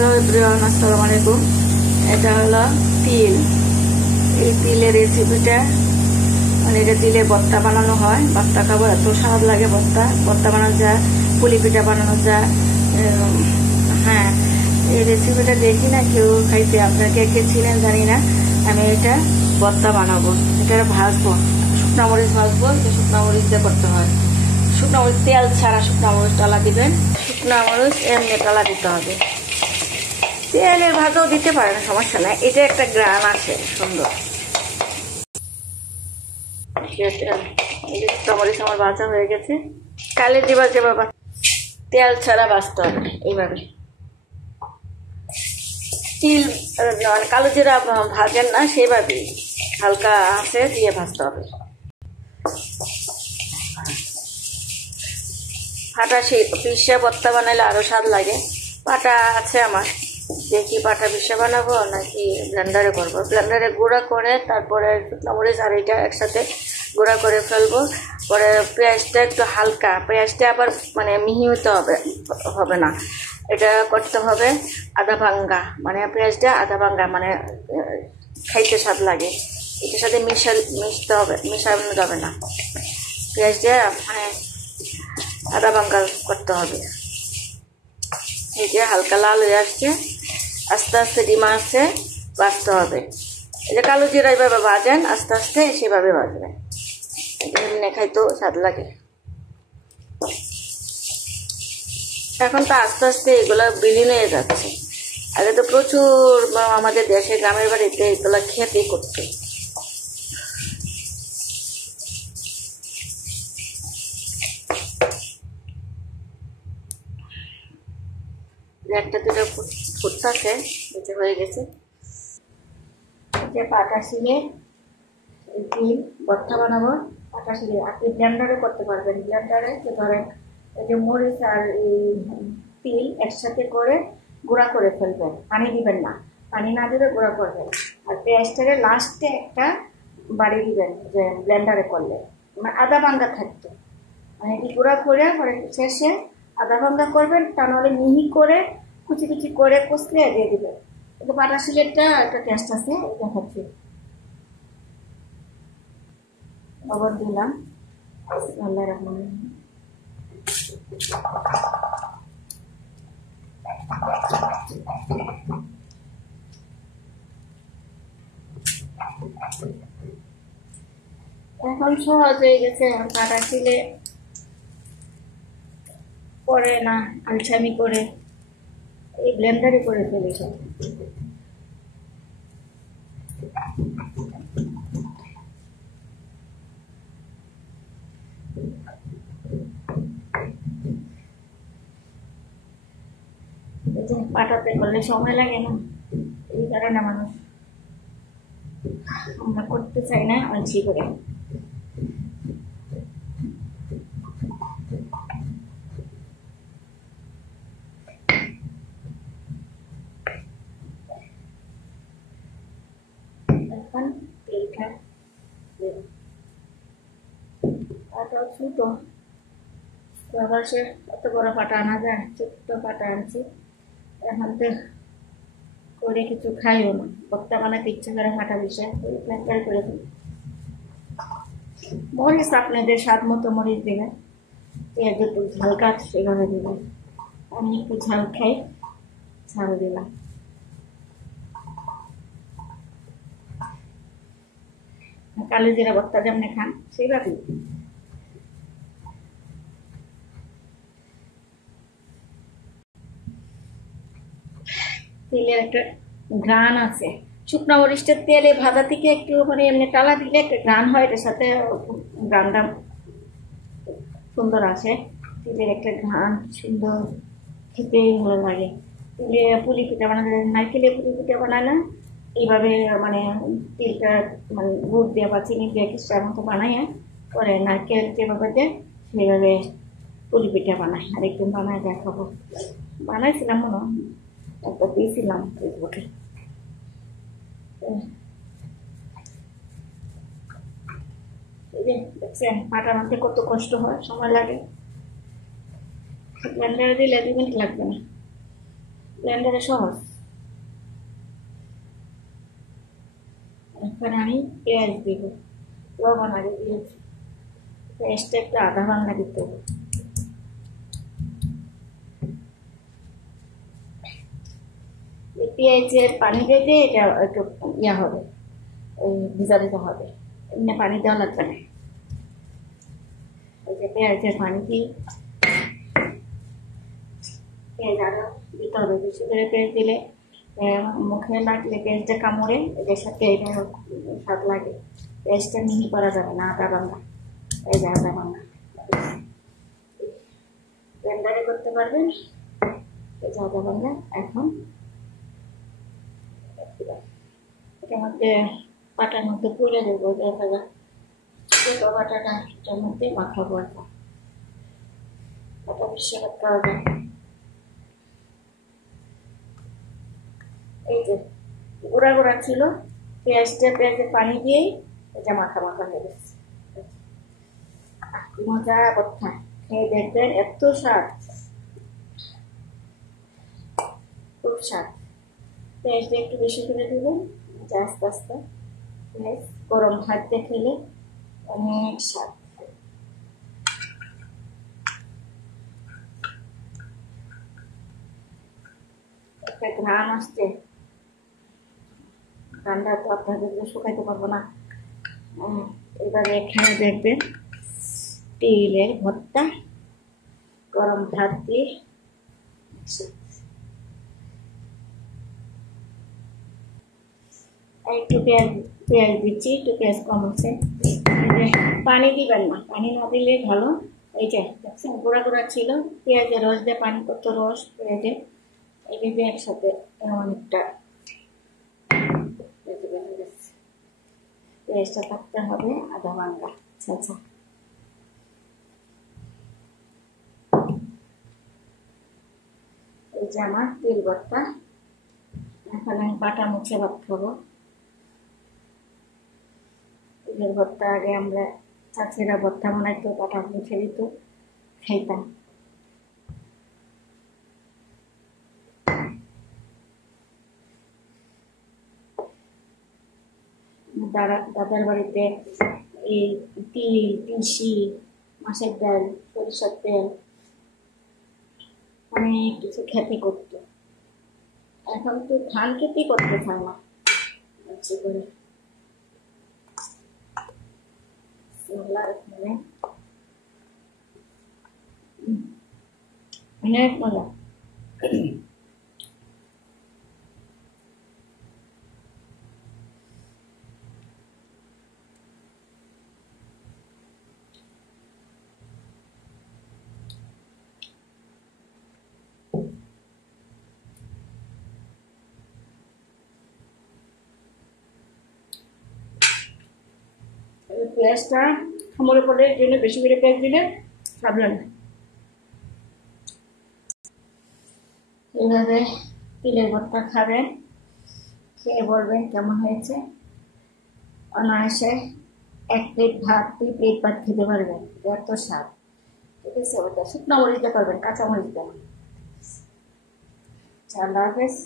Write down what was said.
Hello everyone, আসসালামু আলাইকুম। এটা হলো তিল। এই তিলের রেসিপিটা এটা তিলের ভর্তা বানানো হয়। ভর্তা খাবো, এত স্বাদ লাগে। ভর্তা বানানো যায়, পুলি পিঠা বানানো যায়। হ্যাঁ, এই রেসিপিটা দেখি না কেউ খাইতে, আপনারা কে কে ছিলেন জানি না। আমি এটা ভর্তা বানাবো, এটা ভাজবো, শুকনো মরিচ ভাজবো। শুকনো মরিচ দিয়ে করতে হয়। শুকনো মরিচ তেল ছাড়া শুকনো মরিচ টালা দিবেন। শুকনো মরিচ এমনি টালা দিতে হবে। তেলের ভাজাও দিতে পারেন, সমস্যা নাই। এটা একটা গ্রান আসে সুন্দর। মরিচ আমার ভাজা হয়ে গেছে। কালে দিবা যে বাবা, তেল ছাড়া ভাজতে হবে এইভাবে। তিল কালো জিরা ভাজেন না, সেইভাবেই হালকা আঁচে দিয়ে ভাজতে হবে। পাটা পিসে ভর্তা বানাইলে আরো স্বাদ লাগে। পাটা আছে আমার, দেখি পাটা পিসে বানাবো নাকি ব্লেন্ডারে করবো। ব্লেন্ডারে গুঁড়া করে তারপরে শুকনো মরিচ আর এটা একসাথে গুঁড়া করে ফেলবো। পরে পেঁয়াজটা একটু হালকা, পেঁয়াজটা আবার মিহি হতে হবে না, এটা করতে হবে আধা ভাঙ্গা, পেঁয়াজটা আধা ভাঙ্গা, খাইতে স্বাদ লাগে। এটার সাথে মিশতে হবে, মিশানো যাবে না। পেঁয়াজটা আধা ভাঙ্গা করতে হবে। এই যে হালকা লাল হয়ে আসছে, আস্তে আস্তে ডিমা আসছে, ভাজতে হবে। এই যে কালো জিরা এইভাবে ভাজেন, আস্তে আস্তে সেভাবে ভাজবেন, এমনি খাইতেও স্বাদ লাগে। এখন তো আস্তে আস্তে এগুলা বিলীন হয়ে যাচ্ছে। আগে তো প্রচুর আমাদের দেশে গ্রামের বাড়িতে এগুলা খেতেই করতো। একটা দুটো ফুটতেছে, এটা হয়ে গেছে। পাটা শিলে তিল ভর্তা বানাবো। পাটা শিলে আপনি ব্লেন্ডারে করতে পারবেন। ব্লেন্ডারে ধরেন এই যে মরিচ আর এই তিল একসাথে করে গুঁড়া করে ফেলবেন, পানি দিবেন না, পানি না দিলে গুঁড়া করবেন। আর পেঁয়াজটাকে লাস্টে একটা বাড়ি দিবেন, যে ব্লেন্ডারে করলে আধা ভাঙ্গা থাকতো, এই গুঁড়া করে পরে শেষে আধা ভাঙ্গা করবেন। তা নাহলে মিহি করে কুচি কুচি করে কষলে দিয়ে দিবেন। কিন্তু পাটা শিলেরটা একটা টেস্ট আছে, এটা হচ্ছে আবার দিলাম। আল্লাহ রহমান, এখন সহজ হয়ে গেছে। পাটা শিলে করে না, আলসামি করে এই ব্লেন্ডারে করে ফেলে সব। পাটাতে করলে সময় লাগে না, এই কারণে মানুষ আমরা করতে চাই না আলসি করে। এখন তেলটা পাটাও ছোট, আবার সে অত বড় পাটা আনা যায়, ছোট্ট পাটা আনছি। এখন তো করে কিছু খাইও না, ভর্তা বানাতে ইচ্ছা করে ফাটা বিষয় প্যাকেট করে দিই। মরিচ আপনাদের স্বাদ মতো মরিচ দেবেন, পেঁয়াজ একটু ঝাল কাট সেভাবে দেবেন। আমি একটু ঝাল খাই, ঝাল দিলাম। কালো জিরা ভর্তা যেমন খান সেইভাবেই। তেলের একটা ঘ্রাণ আছে, শুকনো মরিচটার তেলে ভাজা থেকে একটু এমনি টালা দিলে একটা ঘ্রাণ হয়, এটার সাথে ঘ্রাণটা সুন্দর আসে। তেলের একটা ঘ্রাণ সুন্দর, খেতেই ভালো লাগে। তেলে পুলি পিঠা বানালে, নারকেলের পুলি পিঠা বানালে এইভাবে তেলটা গুড় দিয়ে বা চিনি দিয়ে কিছুটার মতো বানাইয়া পরে নারকেল যেভাবে দেয় সেইভাবে পুলি পিঠা বানাই। আরেকদিন বানায় দেখাবো, বানাইছিলাম মনে একবার দিয়েছিলাম ফেসবুকে। দেখছেন পাটা মানতে কত কষ্ট হয়, সময় লাগে। ব্লেন্ডারে দিলে 2 মিনিট লাগবে না। ব্লেন্ডারে সহজ। এখন আমি পেঁয়াজ দিব, লবণ আগে দিয়েছি, পেঁয়াজটা একটু আধা ভাঙা দিতে হবে। পেঁয়াজের পানি দিয়ে এটা একটু ইয়া হবে, ওই ভিজা ভিজা হবে, এমনি পানি দেওয়া লাগবে না। ওই যে পেঁয়াজের পানি দিই, পেঁয়াজ আরও দিতে হবে, বেশি করে পেঁয়াজ দিলে মুখে লাগলে পেঁয়াজটা কামড়ে এদের সাথে এটা স্বাদ লাগে। পেঁয়াজটা মিহি করা যাবে না, আদা বাংলা, এই যে আদা বাংলা ব্লেন্ডারে করতে পারবেন। এই যে আদা বাংলা এখন এটার মধ্যে পাটার মধ্যে পুড়ে দেবো, দেখা যাক বাটাটা এটার মধ্যে মাখাবো। এখন বাটা বেশি করতে হবে। এই যে গুঁড়া গুঁড়া ছিল, পেঁয়াজের পানি দিয়েই এটা মাখা মাখা হয়ে গেছে। মজা কথা, খেয়ে দেখবেন, এত স্বাদ, খুব স্বাদ। পেঁয়াজটা একটু বেশি করে দেবেন, আস্তে আস্তে পেঁয়াজ গরম ভাত দিয়ে খেলে অনেক স্বাদ। একটা ঘ্রাণ আসছে, ঠান্ডা তো আপনাদের শুকাইতে পারবো না। এবারে খেয়ে দেখবেন তিলের ভর্তা গরম ভাত দিয়ে। একটু পেঁয়াজ দিচ্ছি, একটু পেঁয়াজ কম হচ্ছে। পানি দিবেন না, পানি না দিলে ভালো। এই যে দেখছেন গুঁড়া গুঁড়া ছিল, পেঁয়াজের রস দিয়ে, পানি কত রস পেঁয়াজে, এইভাবে একসাথে অনেকটা পেঁয়াজটা থাকতে হবে আধা ভাঙা। আচ্ছা, এই যে আমার তিল ভর্তা। এখন আমি বাটা মুছে ভাত খাবো। তিলের ভর্তা আগে আমরা চাচিরা ভর্তা বানাইতো, বাটা মুছে দিত, খাইতাম। দাদার বাড়িতে এই তিল, তিসি, মাছের ডাল, সরিষার তেল অনেক কিছু খেতে করতো। এখন তো ধান খেতেই করতে চায় না, ইচ্ছে করে। অনেক মজা। পেঁয়াজটা খামড়ে পড়ে, এর জন্য বেশি করে পেঁয়াজ দিলে স্বাদ লাগে। এইভাবে তিলের ভর্তা খাবেন, খেয়ে বলবেন কেমন হয়েছে। অনায়াসে 1 প্লেট ভাত, 2 প্লেট ভাত খেতে পারবেন, এত স্বাদ। ঠিক আছে, ওটা শুকনো মরিচ দিতে পারবেন, কাঁচা মরিচ দেবেন। আল্লাহ হাফেজ।